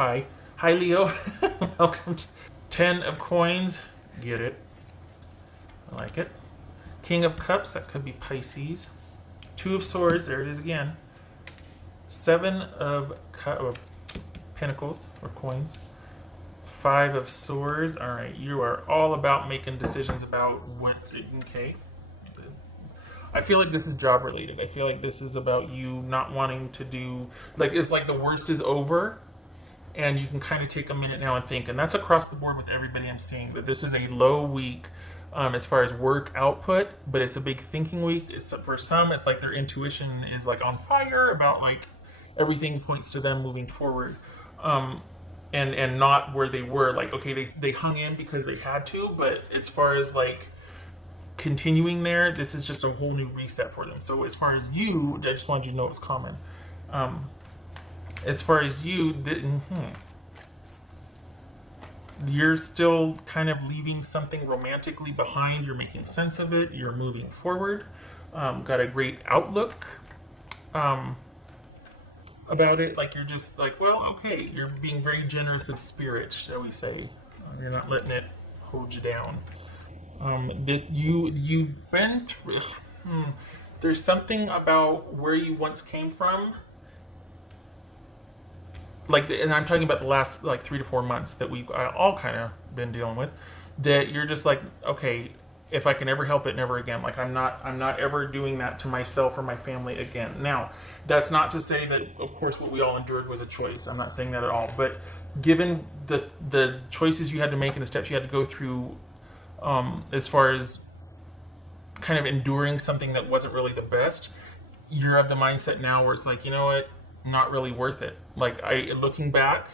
hi. Hi, Leo. Welcome to 10 of coins. Get it. I like it. King of cups, that could be Pisces. Two of swords, there it is again. Seven of pentacles, or coins. Five of swords. All right, you are all about making decisions about what, okay. I feel like this is job related. I feel like this is about you not wanting to do, like, it's like the worst is over and you can kind of take a minute now and think. And that's across the board with everybody I'm seeing, that this is a low week as far as work output, but it's a big thinking week. It's, for some, it's like their intuition is like on fire about like everything points to them moving forward. And not where they were. Like, okay, they hung in because they had to, but as far as like continuing there, this is just a whole new reset for them. So as far as you, I just wanted you to know it was common. As far as you, you're still kind of leaving something romantically behind. You're making sense of it. You're moving forward. Got a great outlook about it. Like, you're just like, well, okay, you're being very generous of spirit, shall we say. You're not letting it hold you down. You've been through, there's something about where you once came from, like, and I'm talking about the last like 3 to 4 months that we've all kind of been dealing with, that you're just like, okay, if I can ever help it, never again. Like, I'm not ever doing that to myself or my family again. Now, that's not to say that, of course, what we all endured was a choice. I'm not saying that at all. But given the choices you had to make and the steps you had to go through, as far as kind of enduring something that wasn't really the best, you're of the mindset now where it's like, you know what, not really worth it. Like, looking back,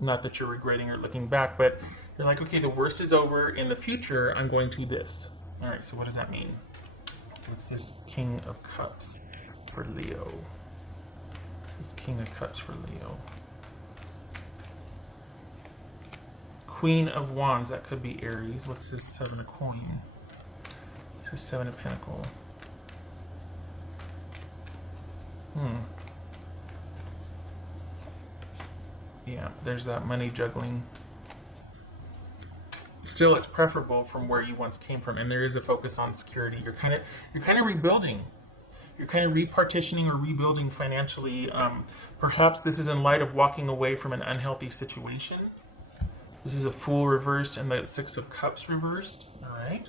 not that you're regretting or looking back, but you're like, okay, the worst is over. In the future, I'm going to this. All right, so what does that mean? What's this King of Cups for Leo? This is King of Cups for Leo. Queen of Wands, that could be Aries. What's this Seven of Coin? This is Seven of Pentacle. Yeah, there's that money juggling. Still, it's preferable from where you once came from, and there is a focus on security. You're kind of rebuilding. You're kind of repartitioning or rebuilding financially. Perhaps this is in light of walking away from an unhealthy situation. This is a Fool reversed and the Six of Cups reversed. All right.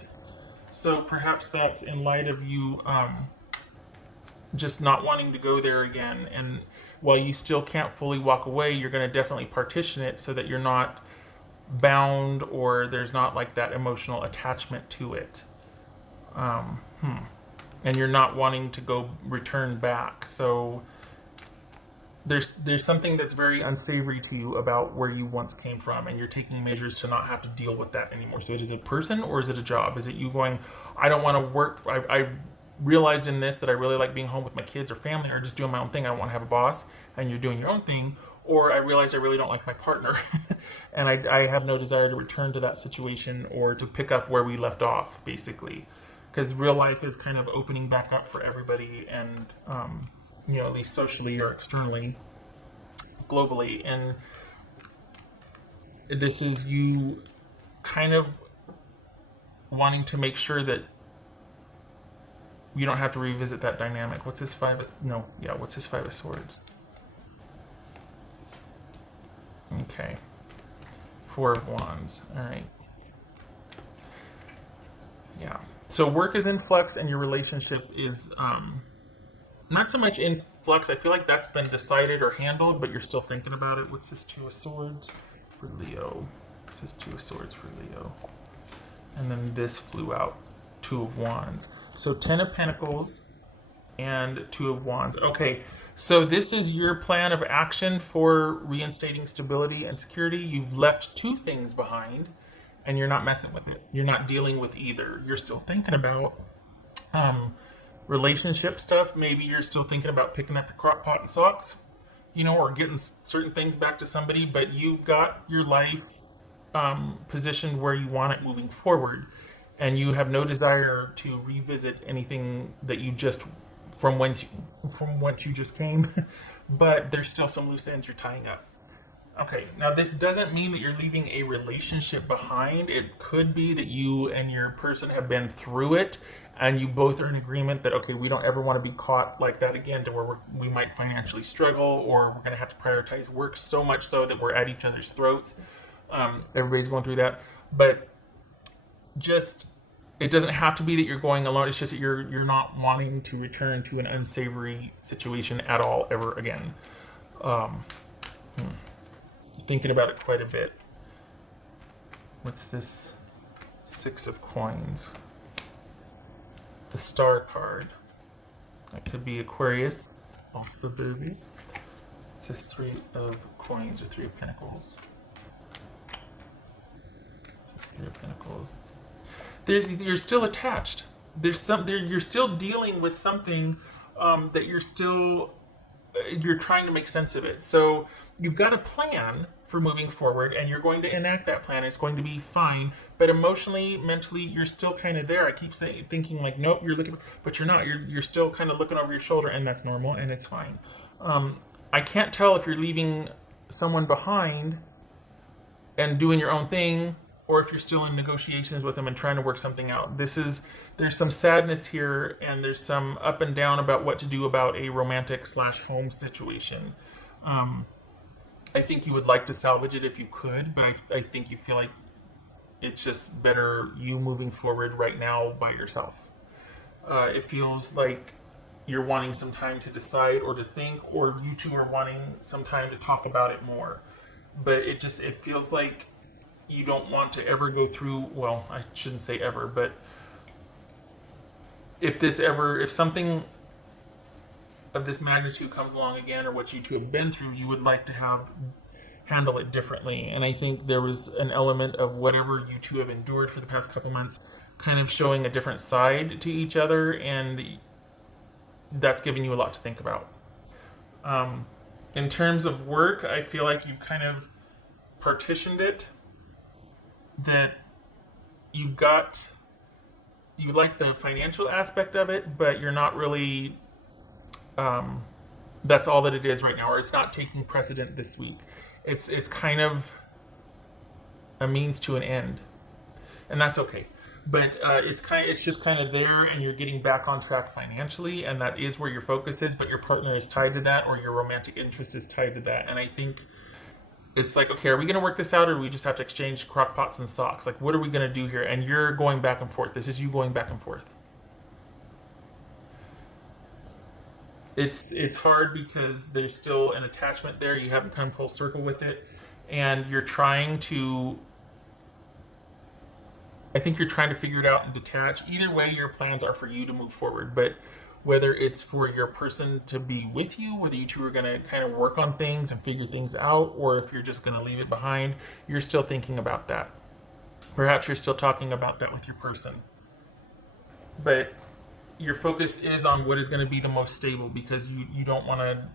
So perhaps that's in light of you just not wanting to go there again. And while you still can't fully walk away, you're going to definitely partition it so that you're not bound or there's not like that emotional attachment to it. And you're not wanting to go return back. So there's something that's very unsavory to you about where you once came from, and you're taking measures to not have to deal with that anymore. So it is a person or is it a job? Is it you going, I don't want to work, I realized in this that I really like being home with my kids or family or just doing my own thing. I don't want to have a boss, and you're doing your own thing. Or I realized I really don't like my partner and I have no desire to return to that situation or to pick up where we left off, basically. Because real life is kind of opening back up for everybody, and you know, at least socially or externally, globally. And this is you kind of wanting to make sure that you don't have to revisit that dynamic. What's his what's his Five of Swords? Okay. Four of Wands. All right. Yeah. So work is in flux and your relationship is not so much in flux. I feel like that's been decided or handled, but you're still thinking about it. What's this Two of Swords for Leo? This is Two of Swords for Leo. And then this flew out. Two of Wands. So 10 of Pentacles and Two of Wands. Okay, so this is your plan of action for reinstating stability and security. You've left two things behind and you're not messing with it. You're not dealing with either. You're still thinking about relationship stuff. Maybe you're still thinking about picking up the crock pot and socks, you know, or getting certain things back to somebody, but you've got your life positioned where you want it moving forward. And you have no desire to revisit anything that you just from whence you just came, but there's still some loose ends you're tying up. Okay, now this doesn't mean that you're leaving a relationship behind. It could be that you and your person have been through it and you both are in agreement that, okay, we don't ever want to be caught like that again to where we might financially struggle or we're going to have to prioritize work so much so that we're at each other's throats. Everybody's going through that. But just, it doesn't have to be that you're going alone. It's just that you're not wanting to return to an unsavory situation at all ever again. Thinking about it quite a bit. What's this? 6 of coins. The Star card. That could be Aquarius. Also boobies. It says 3 of coins or 3 of pentacles. It says 3 of pentacles. You're still attached. You're still dealing with something that you're trying to make sense of it. So you've got a plan for moving forward and you're going to enact that plan. It's going to be fine, but emotionally, mentally, you're still kind of there. I keep thinking like, nope, you're looking, but you're not. You're still kind of looking over your shoulder, and that's normal and it's fine. I can't tell if you're leaving someone behind and doing your own thing, or if you're still in negotiations with them and trying to work something out. There's some sadness here, and there's some up and down about what to do about a romantic/home situation. I think you would like to salvage it if you could, but I think you feel like it's just better you moving forward right now by yourself. It feels like you're wanting some time to decide or to think, or you two are wanting some time to talk about it more. But it feels like you don't want to ever go through, well, I shouldn't say ever, but if something of this magnitude comes along again, or what you two have been through, you would like to handle it differently. And I think there was an element of whatever you two have endured for the past couple months kind of showing a different side to each other, and that's giving you a lot to think about. In terms of work, I feel like you've kind of partitioned it, that you like the financial aspect of it, but you're not really, that's all that it is right now, or it's not taking precedent this week. It's kind of a means to an end, and that's okay. But it's just kind of there, and you're getting back on track financially, and that is where your focus is. But your partner is tied to that, or your romantic interest is tied to that. And I think it's like, okay, are we going to work this out, or do we just have to exchange crock pots and socks? Like, what are we going to do here? And you're going back and forth. This is you going back and forth. It's hard because there's still an attachment there. You haven't come full circle with it, and you're trying to. I think you're trying to figure it out and detach. Either way, your plans are for you to move forward, but whether it's for your person to be with you, whether you two are going to kind of work on things and figure things out, or if you're just going to leave it behind, you're still thinking about that. Perhaps you're still talking about that with your person. But your focus is on what is going to be the most stable, because you don't want to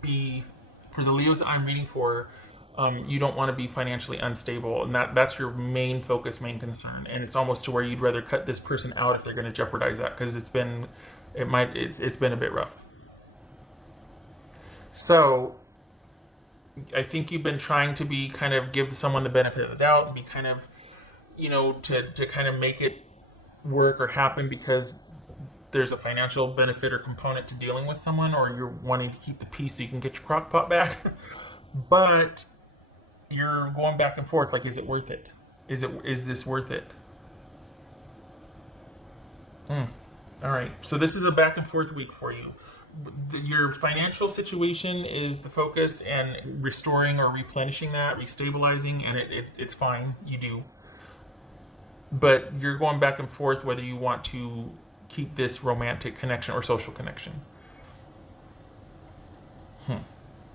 be, for the Leos that I'm reading for, you don't want to be financially unstable, and that's your main focus, main concern. And it's almost to where you'd rather cut this person out if they're going to jeopardize that, because it's been a bit rough. So I think you've been trying to be kind of give someone the benefit of the doubt and be kind of, to kind of make it work or happen because there's a financial benefit or component to dealing with someone, or you're wanting to keep the peace so you can get your crock pot back. But you're going back and forth, like, is it worth it? Is this worth it? All right, so this is a back and forth week for you. Your financial situation is the focus, and restoring or replenishing that, restabilizing, and it's fine, you do. But you're going back and forth whether you want to keep this romantic connection or social connection.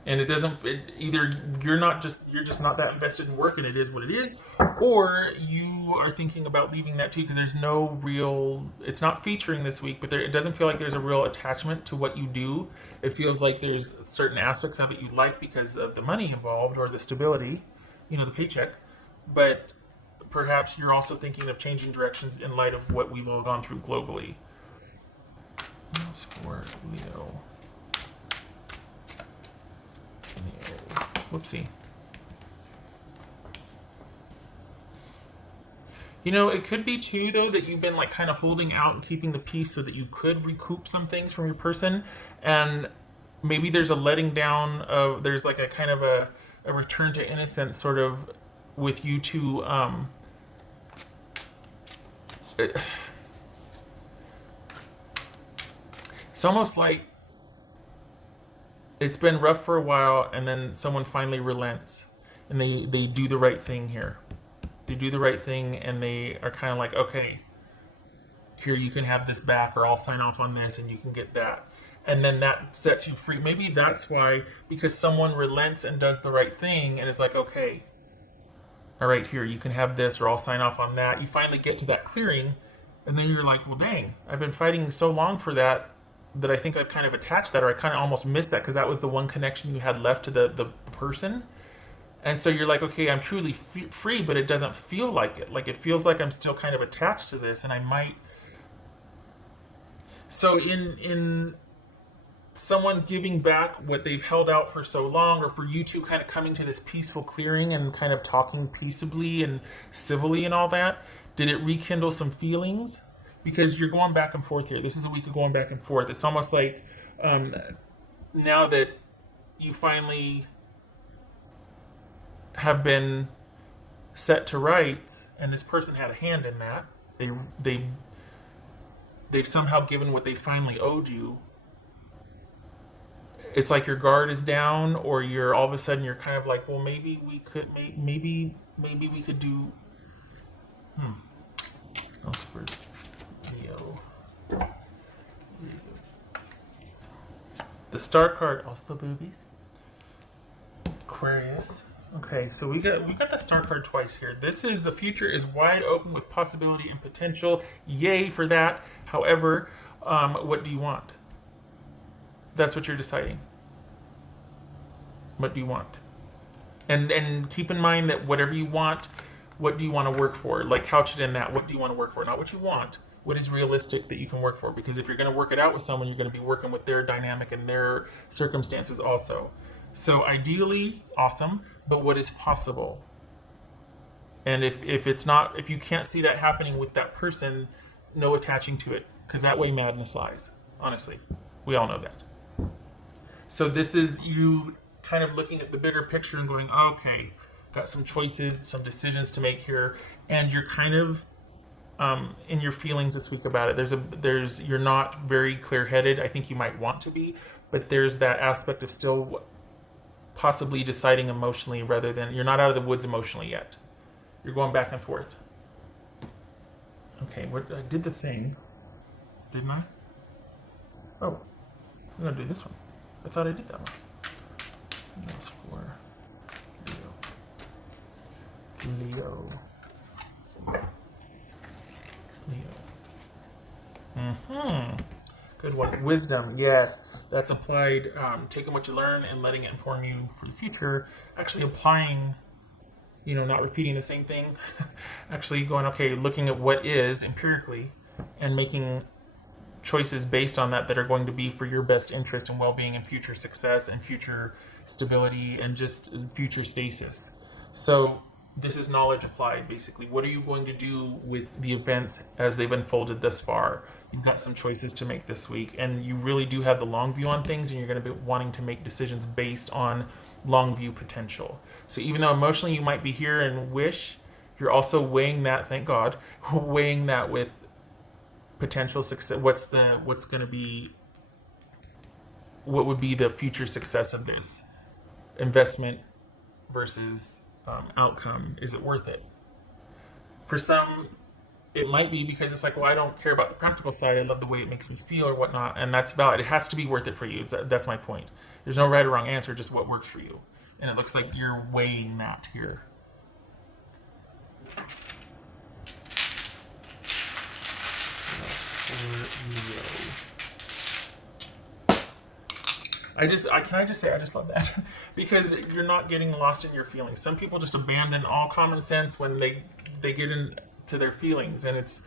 And either you're just not that invested in work and it is what it is, or you are thinking about leaving that too, because there's no real, it's not featuring this week, but it doesn't feel like there's a real attachment to what you do. It feels like there's certain aspects of it you like because of the money involved or the stability, the paycheck, but perhaps you're also thinking of changing directions in light of what we've all gone through globally. That's for Leo. Whoopsie. You know, it could be too, though, that you've been like kind of holding out and keeping the peace so that you could recoup some things from your person. And maybe there's a letting down of, there's like a kind of a return to innocence sort of with you two. It's almost like it's been rough for a while and then someone finally relents and they do the right thing here. They do the right thing and they are kind of like, okay, here you can have this back or I'll sign off on this and you can get that. And then that sets you free. Maybe that's why, because someone relents and does the right thing and is like, okay, all right, here, you can have this or I'll sign off on that. You finally get to that clearing and then you're like, well, dang, I've been fighting so long for that I think I've kind of attached that, or I kind of almost missed that because that was the one connection you had left to the person. And so you're like, okay, I'm truly free, but it doesn't feel like it. Like it feels like I'm still kind of attached to this, and I might. So in someone giving back what they've held out for so long, or for you two kind of coming to this peaceful clearing and kind of talking peaceably and civilly and all that, did it rekindle some feelings? Because you're going back and forth here. This is a week of going back and forth. It's almost like now that you finally have been set to rights, and this person had a hand in that. They've somehow given what they finally owed you. It's like your guard is down, or you're all of a sudden you're kind of like, well, maybe we could, maybe we could do. Else for Leo. The star card also boobies. Aquarius. Okay, so we got the star card twice here. This is the future is wide open with possibility and potential. Yay for that. However, what do you want? That's what you're deciding. What do you want? And keep in mind that whatever you want, what do you want to work for? Like couch it in that. What do you want to work for? Not what you want. What is realistic that you can work for? Because if you're going to work it out with someone, you're going to be working with their dynamic and their circumstances also. So ideally, awesome, but what is possible? And if it's not, if you can't see that happening with that person, no attaching to it, because that way madness lies. Honestly, we all know that. So this is you kind of looking at the bigger picture and going, okay, got some choices, some decisions to make here, and you're kind of in your feelings this week about it. You're not very clear-headed. I think you might want to be, but there's that aspect of still possibly deciding emotionally rather than, you're not out of the woods emotionally yet. You're going back and forth. Okay, I did the thing, didn't I? Oh, I'm gonna do this one. I thought I did that one. That's for Leo. Good one. Wisdom, yes. That's applied, taking what you learn and letting it inform you for the future. Actually applying, not repeating the same thing. Actually going, okay, looking at what is empirically and making choices based on that are going to be for your best interest and well-being and future success and future stability and just future stasis. So this is knowledge applied, basically. What are you going to do with the events as they've unfolded thus far? You've got some choices to make this week, and you really do have the long view on things, and you're going to be wanting to make decisions based on long view potential. So even though emotionally you might be here and wish, you're also weighing that, thank God, weighing that with potential success. What would be the future success of this investment versus outcome? Is it worth it? For some, it might be because it's like, well, I don't care about the practical side. I love the way it makes me feel or whatnot, and that's valid. It has to be worth it for you. That's my point. There's no right or wrong answer, just what works for you. And it looks like you're weighing that here. I just love that because you're not getting lost in your feelings. Some people just abandon all common sense when they get into their feelings, and it's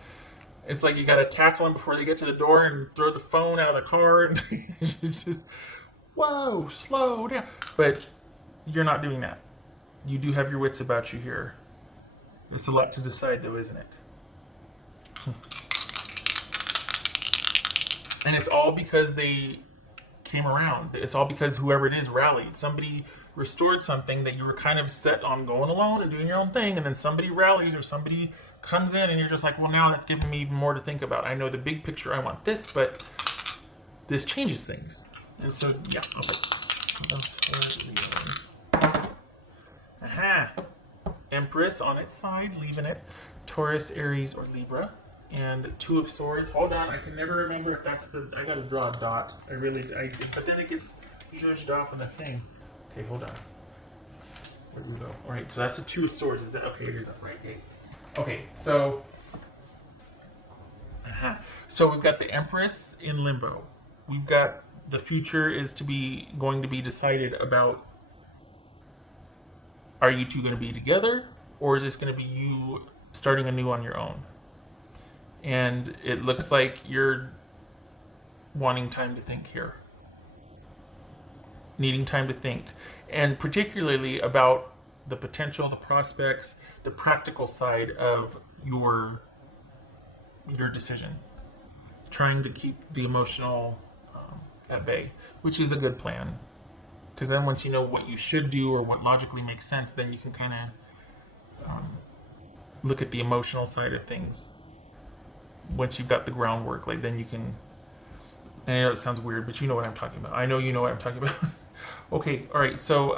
like you got to tackle them before they get to the door and throw the phone out of the car. And it's just, whoa, slow down. But you're not doing that. You do have your wits about you here. It's a lot to decide, though, isn't it? And it's all because they came around. It's all because whoever it is rallied. Somebody restored something that you were kind of set on going alone and doing your own thing, and then somebody rallies or somebody comes in and you're just like, well, now that's giving me even more to think about. I know the big picture, I want this, but this changes things. And so, yeah. Aha! Empress on its side, leaving it. Taurus, Aries, or Libra. And Two of Swords. Hold on, I can never remember if that's the... I gotta draw a dot. But then it gets judged off on the thing. Okay, hold on. Where do we go? Alright, so that's the Two of Swords. Is that... Okay, it is up right. Okay, so... So we've got the Empress in limbo. We've got the future is going to be decided about, are you two going to be together, or is this going to be you starting anew on your own? And it looks like you're wanting time to think here. Needing time to think. And particularly about the potential, the prospects, the practical side of your decision. Trying to keep the emotional at bay, which is a good plan. Because then once you know what you should do or what logically makes sense, then you can kind of look at the emotional side of things. Once you've got the groundwork, like then you can... I know it sounds weird, but you know what I'm talking about. I know you know what I'm talking about. Okay, all right. So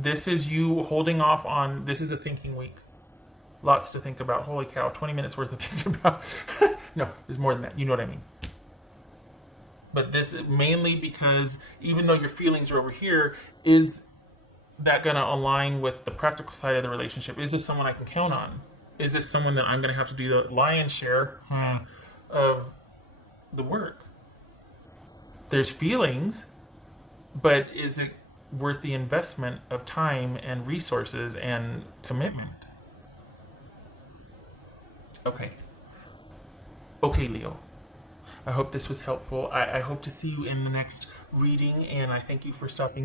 this is you holding off on... This is a thinking week. Lots to think about. Holy cow, 20 minutes worth of thinking about. No, there's more than that. You know what I mean. But this is mainly because even though your feelings are over here, is that going to align with the practical side of the relationship? Is this someone I can count on? Is this someone that I'm going to have to do the lion's share of the work? There's feelings, but is it worth the investment of time and resources and commitment? Okay. Okay, Leo. I hope this was helpful. I hope to see you in the next reading, and I thank you for stopping